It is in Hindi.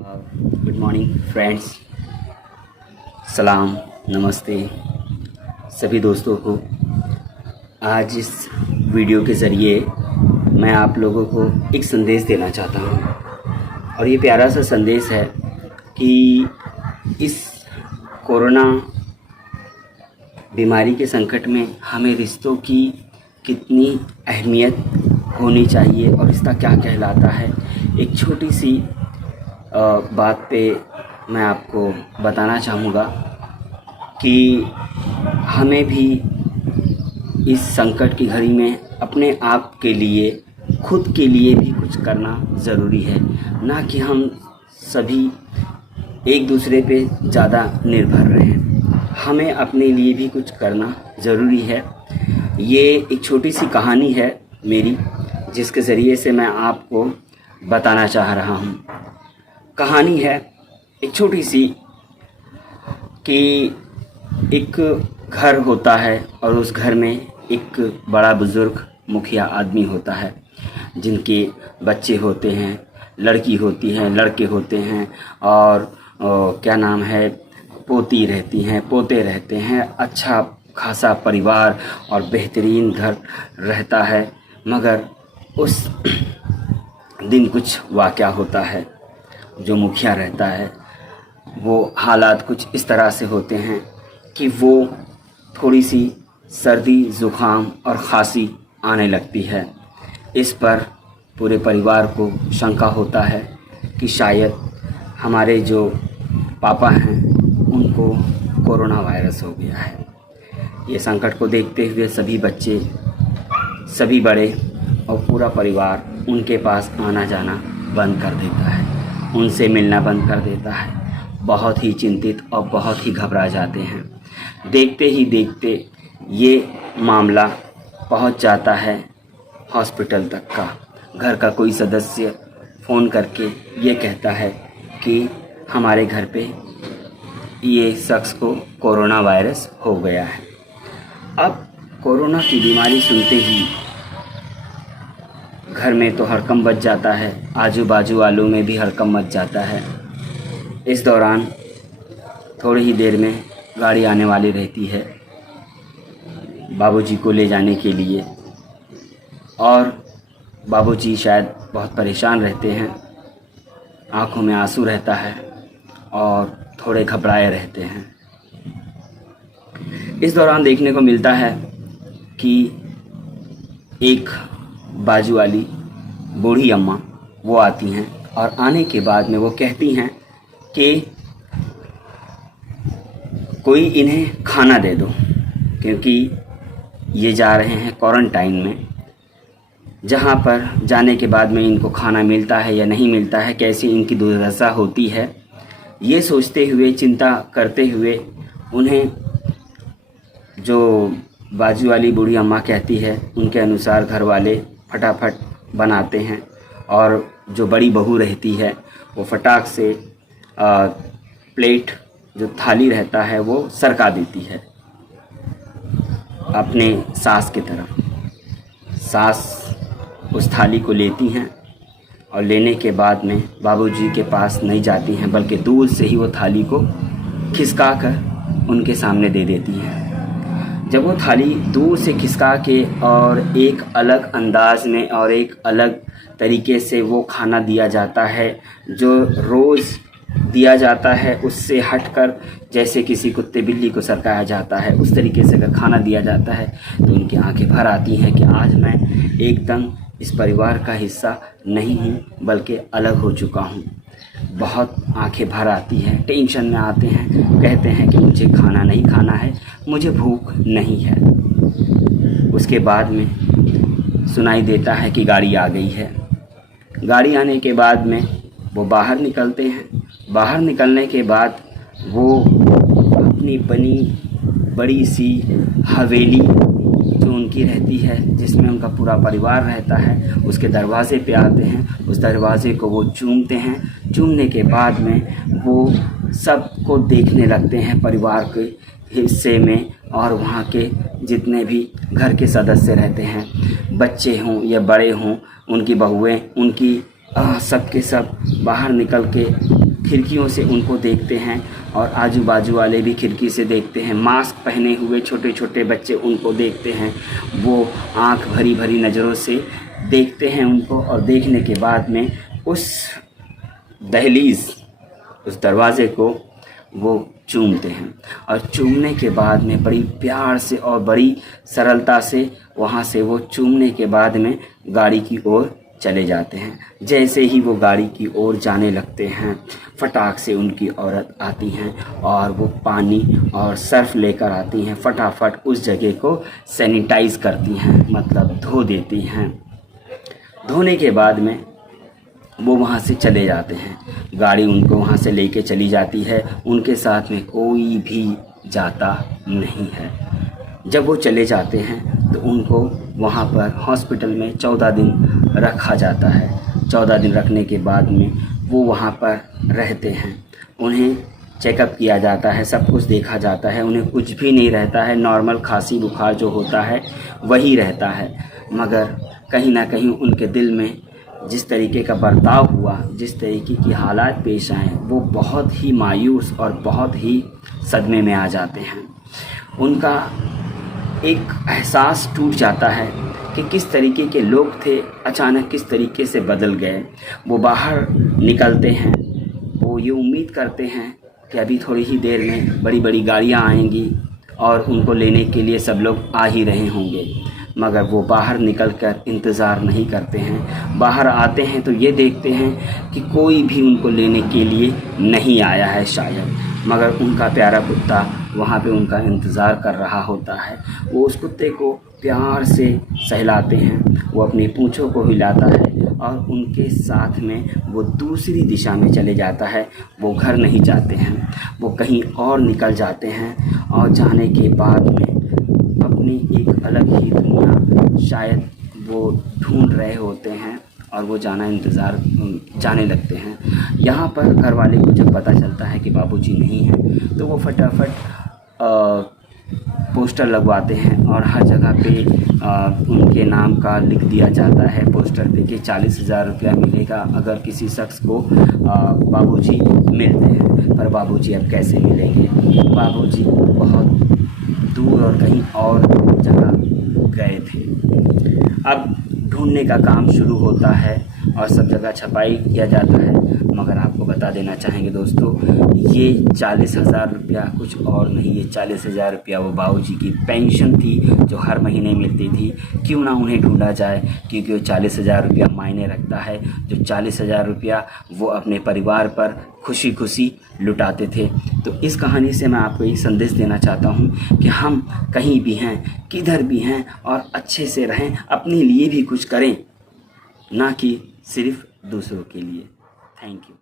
गुड मॉर्निंग फ्रेंड्स, सलाम, नमस्ते सभी दोस्तों को। आज इस वीडियो के ज़रिए मैं आप लोगों को एक संदेश देना चाहता हूँ और ये प्यारा सा संदेश है कि इस कोरोना बीमारी के संकट में हमें रिश्तों की कितनी अहमियत होनी चाहिए और रिश्ता क्या कहलाता है। एक छोटी सी बात पे मैं आपको बताना चाहूँगा कि हमें भी इस संकट की घड़ी में अपने आप के लिए, खुद के लिए भी कुछ करना ज़रूरी है, ना कि हम सभी एक दूसरे पे ज़्यादा निर्भर रहें। हमें अपने लिए भी कुछ करना ज़रूरी है। ये एक छोटी सी कहानी है मेरी, जिसके ज़रिए से मैं आपको बताना चाह रहा हूँ। कहानी है एक छोटी सी कि एक घर होता है और उस घर में एक बड़ा बुज़ुर्ग मुखिया आदमी होता है, जिनके बच्चे होते हैं, लड़की होती हैं, लड़के होते हैं और क्या नाम है, पोती रहती हैं, पोते रहते हैं। अच्छा खासा परिवार और बेहतरीन घर रहता है। मगर उस दिन कुछ वाक़या होता है। जो मुखिया रहता है वो हालात कुछ इस तरह से होते हैं कि वो थोड़ी सी सर्दी, ज़ुकाम और खांसी आने लगती है। इस पर पूरे परिवार को शंका होता है कि शायद हमारे जो पापा हैं उनको कोरोना वायरस हो गया है। ये संकट को देखते हुए सभी बच्चे, सभी बड़े और पूरा परिवार उनके पास आना जाना बंद कर देता है, उनसे मिलना बंद कर देता है। बहुत ही चिंतित और बहुत ही घबरा जाते हैं। देखते ही देखते ये मामला पहुंच जाता है हॉस्पिटल तक का। घर का कोई सदस्य फ़ोन करके ये कहता है कि हमारे घर पे ये शख्स को कोरोना वायरस हो गया है। अब कोरोना की बीमारी सुनते ही घर में तो हड़कंप मच जाता है, आजू बाजू वालों में भी हड़कंप मच जाता है। इस दौरान थोड़ी ही देर में गाड़ी आने वाली रहती है बाबूजी को ले जाने के लिए, और बाबूजी शायद बहुत परेशान रहते हैं, आंखों में आंसू रहता है और थोड़े घबराए रहते हैं। इस दौरान देखने को मिलता है कि एक बाजू वाली बूढ़ी अम्मा वो आती हैं और आने के बाद में वो कहती हैं कि कोई इन्हें खाना दे दो, क्योंकि ये जा रहे हैं क्वारंटाइन में, जहाँ पर जाने के बाद में इनको खाना मिलता है या नहीं मिलता है, कैसी इनकी दुर्दशा होती है। ये सोचते हुए, चिंता करते हुए उन्हें जो बाजू वाली बूढ़ी अम्मा कहती है उनके अनुसार घर वाले फटाफट बनाते हैं, और जो बड़ी बहू रहती है वो फटाक से प्लेट, जो थाली रहता है, वो सरका देती है अपने सास की तरफ। सास उस थाली को लेती हैं और लेने के बाद में बाबूजी के पास नहीं जाती हैं, बल्कि दूर से ही वो थाली को खिसका कर उनके सामने दे देती हैं। जब वो थाली दूर से खिसका के और एक अलग अंदाज में और एक अलग तरीके से वो खाना दिया जाता है, जो रोज़ दिया जाता है उससे हटकर, जैसे किसी कुत्ते बिल्ली को सरकाया जाता है उस तरीके से अगर खाना दिया जाता है तो उनकी आंखें भर आती हैं कि आज मैं एकदम इस परिवार का हिस्सा नहीं हूँ, बल्कि अलग हो चुका हूँ। बहुत आंखें भर आती हैं, टेंशन में आते हैं, कहते हैं कि मुझे खाना नहीं खाना है, मुझे भूख नहीं है। उसके बाद में सुनाई देता है कि गाड़ी आ गई है। गाड़ी आने के बाद में वो बाहर निकलते हैं। बाहर निकलने के बाद वो अपनी बनी बड़ी सी हवेली जो उनकी रहती है, जिसमें उनका पूरा परिवार रहता है, उसके दरवाज़े पे आते हैं। उस दरवाज़े को वो चूमते हैं। चूमने के बाद में वो सबको देखने लगते हैं, परिवार के हिस्से में, और वहाँ के जितने भी घर के सदस्य रहते हैं, बच्चे हों या बड़े हों, उनकी बहुएं, उनकी सबके सब बाहर निकल के खिड़कियों से उनको देखते हैं और आजू बाजू वाले भी खिड़की से देखते हैं। मास्क पहने हुए छोटे छोटे बच्चे उनको देखते हैं, वो आंख भरी भरी नज़रों से देखते हैं उनको, और देखने के बाद में उस दहलीज़, उस दरवाज़े को वो चूमते हैं। और चूमने के बाद में बड़ी प्यार से और बड़ी सरलता से वहाँ से वो चूमने के बाद में गाड़ी की ओर चले जाते हैं। जैसे ही वो गाड़ी की ओर जाने लगते हैं, फटाक से उनकी औरत आती हैं और वो पानी और सर्फ लेकर आती हैं। फटाफट उस जगह को सैनिटाइज़ करती हैं, मतलब धो देती हैं। धोने के बाद में वो वहाँ से चले जाते हैं। गाड़ी उनको वहाँ से लेके चली जाती है, उनके साथ में कोई भी जाता नहीं है। जब वो चले जाते हैं तो उनको वहाँ पर हॉस्पिटल में 14 दिन रखा जाता है। 14 दिन रखने के बाद में वो वहाँ पर रहते हैं। उन्हें चेकअप किया जाता है, सब कुछ देखा जाता है, उन्हें कुछ भी नहीं रहता है। नॉर्मल खांसी बुखार जो होता है वही रहता है। मगर कहीं ना कहीं उनके दिल में जिस तरीके का बर्ताव हुआ, जिस तरीके की हालात पेश आए, वो बहुत ही मायूस और बहुत ही सदमे में आ जाते हैं। उनका एक एहसास टूट जाता है कि किस तरीके के लोग थे, अचानक किस तरीके से बदल गए। वो बाहर निकलते हैं, वो ये उम्मीद करते हैं कि अभी थोड़ी ही देर में बड़ी बड़ी गाड़ियाँ आएंगी और उनको लेने के लिए सब लोग आ ही रहे होंगे। मगर वो बाहर निकलकर इंतज़ार नहीं करते हैं। बाहर आते हैं तो ये देखते हैं कि कोई भी उनको लेने के लिए नहीं आया है शायद, मगर उनका प्यारा कुत्ता वहाँ पे उनका इंतज़ार कर रहा होता है। वो उस कुत्ते को प्यार से सहलाते हैं, वो अपनी पूँछों को हिलाता है और उनके साथ में वो दूसरी दिशा में चले जाता है। वो घर नहीं जाते हैं, वो कहीं और निकल जाते हैं और जाने के बाद में अपनी एक अलग ही दुनिया शायद वो ढूंढ रहे होते हैं और वो जाने लगते हैं। यहाँ पर घर वाले को जब पता चलता है कि बाबूजी नहीं हैं तो वो फटाफट पोस्टर लगवाते हैं और हर जगह पे उनके नाम का लिख दिया जाता है पोस्टर पे कि 40,000 रुपया मिलेगा अगर किसी शख्स को बाबूजी मिलते हैं। पर बाबूजी अब कैसे मिलेंगे? बाबूजी बहुत दूर और कहीं और जगह गए थे। अब ढूंढने का काम शुरू होता है और सब जगह छपाई किया जाता है। मगर आपको बता देना चाहेंगे दोस्तों, ये 40,000 रुपया कुछ और नहीं, ये 40,000 रुपया वो बाबूजी की पेंशन थी जो हर महीने मिलती थी। क्यों ना उन्हें ढूंढा जाए, क्योंकि वो 40,000 रुपया मायने रखता है। जो 40,000 रुपया वो अपने परिवार पर खुशी खुशी लुटाते थे। तो इस कहानी से मैं आपको एक संदेश देना चाहता हूँ कि हम कहीं भी हैं, किधर भी हैं, और अच्छे से रहें, अपने लिए भी कुछ करें, ना कि सिर्फ दूसरों के लिए। Thank you.